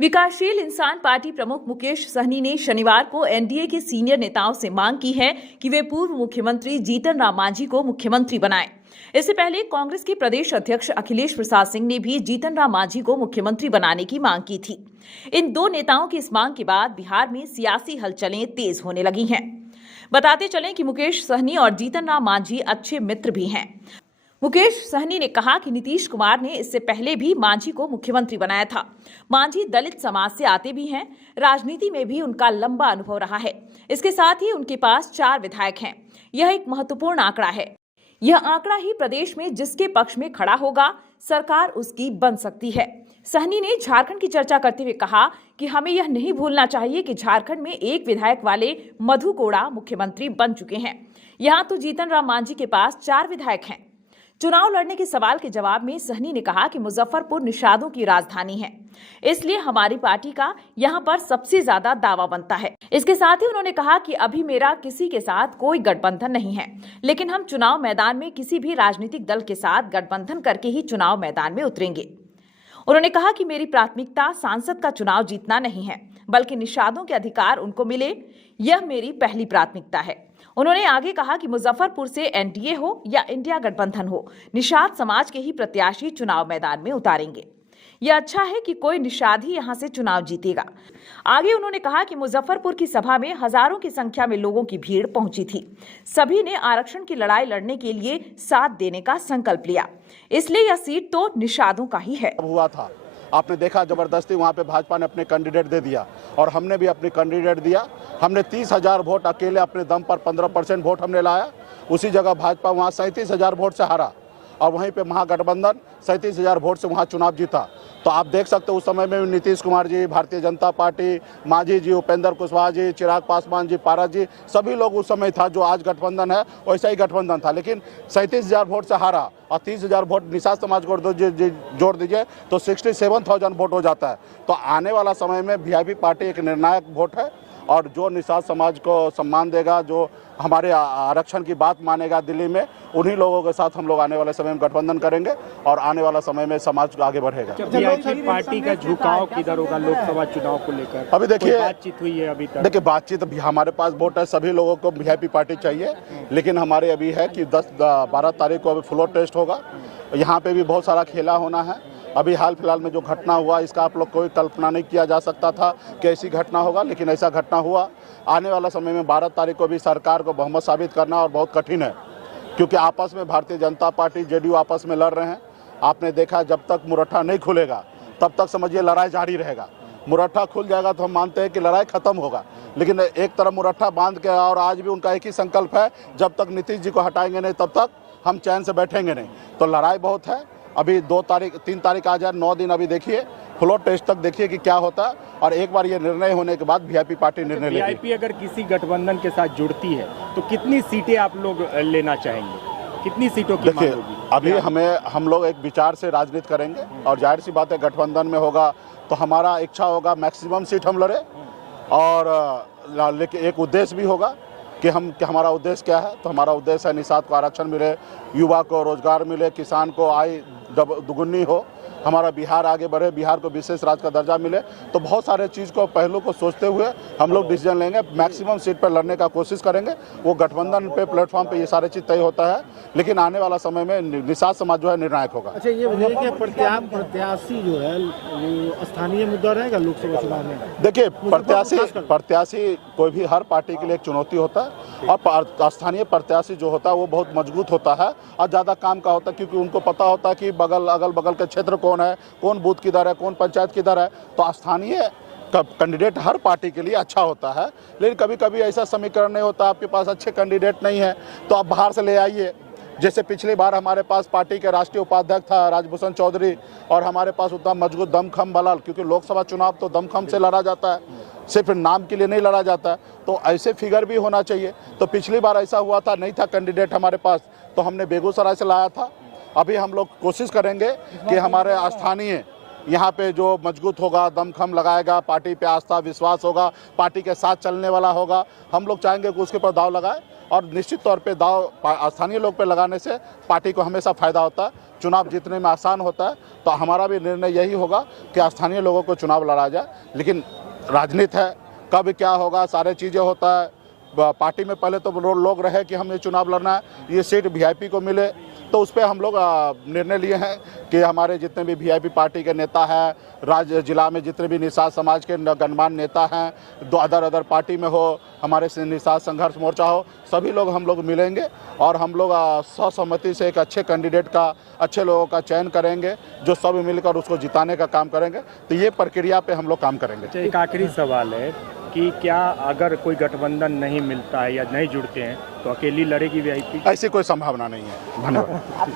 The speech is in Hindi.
विकासशील इंसान पार्टी प्रमुख मुकेश सहनी ने शनिवार को एनडीए के सीनियर नेताओं से मांग की है कि वे पूर्व मुख्यमंत्री जीतन राम मांझी को मुख्यमंत्री बनाएं। इससे पहले कांग्रेस के प्रदेश अध्यक्ष अखिलेश प्रसाद सिंह ने भी जीतन राम मांझी को मुख्यमंत्री बनाने की मांग की थी। इन दो नेताओं की इस मांग के बाद बिहार में सियासी हलचलें तेज होने लगी हैं। बताते चलें कि मुकेश सहनी और जीतन राम मांझी अच्छे मित्र भी हैं। मुकेश सहनी ने कहा कि नीतीश कुमार ने इससे पहले भी मांझी को मुख्यमंत्री बनाया था। मांझी दलित समाज से आते भी हैं, राजनीति में भी उनका लंबा अनुभव रहा है। इसके साथ ही उनके पास 4 विधायक हैं। यह एक महत्वपूर्ण आंकड़ा है। यह आंकड़ा ही प्रदेश में जिसके पक्ष में खड़ा होगा, सरकार उसकी बन सकती है। सहनी ने झारखंड की चर्चा करते हुए कहा कि हमें यह नहीं भूलना चाहिए कि झारखंड में 1 विधायक वाले मधु कोड़ा मुख्यमंत्री बन चुके हैं। यहाँ तो जीतन राम मांझी के पास 4 विधायक हैं। चुनाव लड़ने के सवाल के जवाब में सहनी ने कहा कि मुजफ्फरपुर निषादों की राजधानी है, इसलिए हमारी पार्टी का यहां पर सबसे ज्यादा दावा बनता है। इसके साथ ही उन्होंने कहा कि अभी मेरा किसी के साथ कोई गठबंधन नहीं है, लेकिन हम चुनाव मैदान में किसी भी राजनीतिक दल के साथ गठबंधन करके ही चुनाव मैदान में उतरेंगे। उन्होंने कहा कि मेरी प्राथमिकता सांसद का चुनाव जीतना नहीं है, बल्कि निषादों के अधिकार उनको मिले, यह मेरी पहली प्राथमिकता है। उन्होंने आगे कहा कि मुजफ्फरपुर से एनडीए हो या इंडिया गठबंधन हो, निषाद समाज के ही प्रत्याशी चुनाव मैदान में उतारेंगे। यह अच्छा है कि कोई निषाद ही यहां से चुनाव जीतेगा। आगे उन्होंने कहा कि मुजफ्फरपुर की सभा में हजारों की संख्या में लोगों की भीड़ पहुंची थी। सभी ने आरक्षण की लड़ाई लड़ने के लिए साथ देने का संकल्प लिया, इसलिए यह सीट तो निषादों का ही है। हुआ था, आपने देखा जबरदस्ती वहाँ पे भाजपा ने अपने कैंडिडेट दे दिया और हमने भी अपनी कैंडिडेट दिया। हमने 30,000 वोट अकेले अपने दम पर 15% वोट हमने लाया। उसी जगह भाजपा वहाँ 37,000 वोट से हारा और वहीं पे महागठबंधन 37,000 वोट से वहाँ चुनाव जीता। तो आप देख सकते हो उस समय में नीतीश कुमार जी, भारतीय जनता पार्टी, मांझी जी, उपेंद्र कुशवाहा जी, चिराग पासवान जी, पारस जी, सभी लोग उस समय था। जो आज गठबंधन है वैसा ही गठबंधन था, लेकिन 37,000 वोट से हारा और 30,000 वोट निषाद समाज को जोड़ दीजिए तो 67,000 वोट हो जाता है। तो आने वाला समय में वीआईपी पार्टी एक निर्णायक वोट है और जो निषाद समाज को सम्मान देगा, जो हमारे आरक्षण की बात मानेगा दिल्ली में, उन्हीं लोगों के साथ हम लोग आने वाले समय में गठबंधन करेंगे और आने वाला समय में समाज आगे बढ़ेगा। पार्टी का झुकाव किधर होगा लोकसभा चुनाव को लेकर? अभी देखिए बातचीत हुई है अभी तक? देखिए बातचीत हमारे पास वोट है, सभी लोगों को वीआईपी पार्टी चाहिए, लेकिन हमारे अभी है कि 10-12 तारीख को अभी फ्लोर टेस्ट होगा। यहाँ पे भी बहुत सारा खेला होना है। अभी हाल फिलहाल में जो घटना हुआ इसका आप लोग कोई कल्पना नहीं किया जा सकता था कि ऐसी घटना होगा, लेकिन ऐसा घटना हुआ। आने वाला समय में 12 तारीख को भी सरकार को बहुमत साबित करना और बहुत कठिन है, क्योंकि आपस में भारतीय जनता पार्टी, जेडीयू आपस में लड़ रहे हैं। आपने देखा जब तक मुरट्ठा नहीं खुलेगा तब तक समझिए लड़ाई जारी रहेगा। मुरट्ठा खुल जाएगा तो हम मानते हैं कि लड़ाई खत्म होगा, लेकिन एक तरफ मुरट्ठा बांध के और आज भी उनका एक ही संकल्प है, जब तक नीतीश जी को हटाएंगे नहीं तब तक हम चैन से बैठेंगे नहीं। तो लड़ाई बहुत है। अभी 3 तारीख आ जाए, 9 दिन अभी देखिए, फ्लोर टेस्ट तक देखिए कि क्या होता है और एक बार ये निर्णय होने के बाद वीआईपी पार्टी निर्णय लेगी। वीआईपी अगर किसी गठबंधन के साथ जुड़ती है तो कितनी सीटें आप लोग लेना चाहेंगे? कितनी सीटों की मांग होगी? अभी हम लोग एक विचार से राजनीति करेंगे और जाहिर सी बात है गठबंधन में होगा तो हमारा इच्छा होगा मैक्सिमम सीट हम लड़े, और लेकिन एक उद्देश्य भी होगा कि हमारा उद्देश्य क्या है। तो हमारा उद्देश्य है निषाद को आरक्षण मिले, युवा को रोजगार मिले, किसान को आय दुगुनी हो, हमारा बिहार आगे बढ़े, बिहार को विशेष राज्य का दर्जा मिले। तो बहुत सारे चीज़ को पहलू को सोचते हुए हम लोग डिसीजन लेंगे। मैक्सिमम सीट पर लड़ने का कोशिश करेंगे। वो गठबंधन पे प्लेटफॉर्म पे ये सारे चीज़ तय होता है, लेकिन आने वाला समय में निषाद समाज जो है निर्णायक होगा। अच्छा, ये बताइए कि प्रत्याशी जो है वो स्थानीय मुद्दा रहेगा लोकसभा चुनाव में? देखिए प्रत्याशी कोई भी हर पार्टी के लिए एक चुनौती होता है और स्थानीय प्रत्याशी जो होता है वो बहुत मजबूत होता है और ज़्यादा काम का होता है, क्योंकि उनको पता होता है कि अगल बगल के क्षेत्र कौन है, कौन बूथ किधर है, कौन पंचायत किधर है। तो स्थानीय कैंडिडेट हर पार्टी के लिए अच्छा होता है, लेकिन कभी कभी ऐसा समीकरण नहीं होता, आपके पास अच्छे कैंडिडेट नहीं है तो आप बाहर से ले आइए। जैसे पिछली बार हमारे पास पार्टी के राष्ट्रीय उपाध्यक्ष था राजभूषण चौधरी और हमारे पास उतना मजबूत दमखम बलाल, क्योंकि लोकसभा चुनाव तो दमखम से लड़ा जाता है, सिर्फ नाम के लिए नहीं लड़ा जाता है। तो ऐसे फिगर भी होना चाहिए। तो पिछली बार ऐसा हुआ था, नहीं था कैंडिडेट हमारे पास, तो हमने बेगूसराय से लाया था। अभी हम लोग कोशिश करेंगे कि हमारे स्थानीय यहाँ पे जो मजबूत होगा, दमखम लगाएगा, पार्टी पे आस्था विश्वास होगा, पार्टी के साथ चलने वाला होगा, हम लोग चाहेंगे कि उसके ऊपर दाव लगाए। और निश्चित तौर पे दाव स्थानीय लोग पे लगाने से पार्टी को हमेशा फायदा होता है, चुनाव जीतने में आसान होता है। तो हमारा भी निर्णय यही होगा कि स्थानीय लोगों को चुनाव लड़ा जाए। लेकिन राजनीति है, कब क्या होगा सारे चीज़ें होता है। पार्टी में पहले तो लोग रहे कि हमें चुनाव लड़ना है, ये सीट वीआईपी को मिले, तो उस पर हम लोग निर्णय लिए हैं कि हमारे जितने भी वीआईपी पार्टी के नेता हैं, राज्य जिला में जितने भी निषाद समाज के गणमान्य नेता हैं, अदर पार्टी में हो, हमारे निषाद संघर्ष मोर्चा हो, सभी लोग हम लोग मिलेंगे और हम लोग सर्वसम्मति से एक अच्छे कैंडिडेट का, अच्छे लोगों का चयन करेंगे, जो सब मिलकर उसको जिताने का काम करेंगे। तो ये प्रक्रिया पे हम लोग काम करेंगे। एक आखिरी सवाल है कि क्या अगर कोई गठबंधन नहीं मिलता है या नहीं जुड़ते हैं तो अकेली लड़ेगी वीआईपी? ऐसी कोई संभावना नहीं है। धन्यवाद।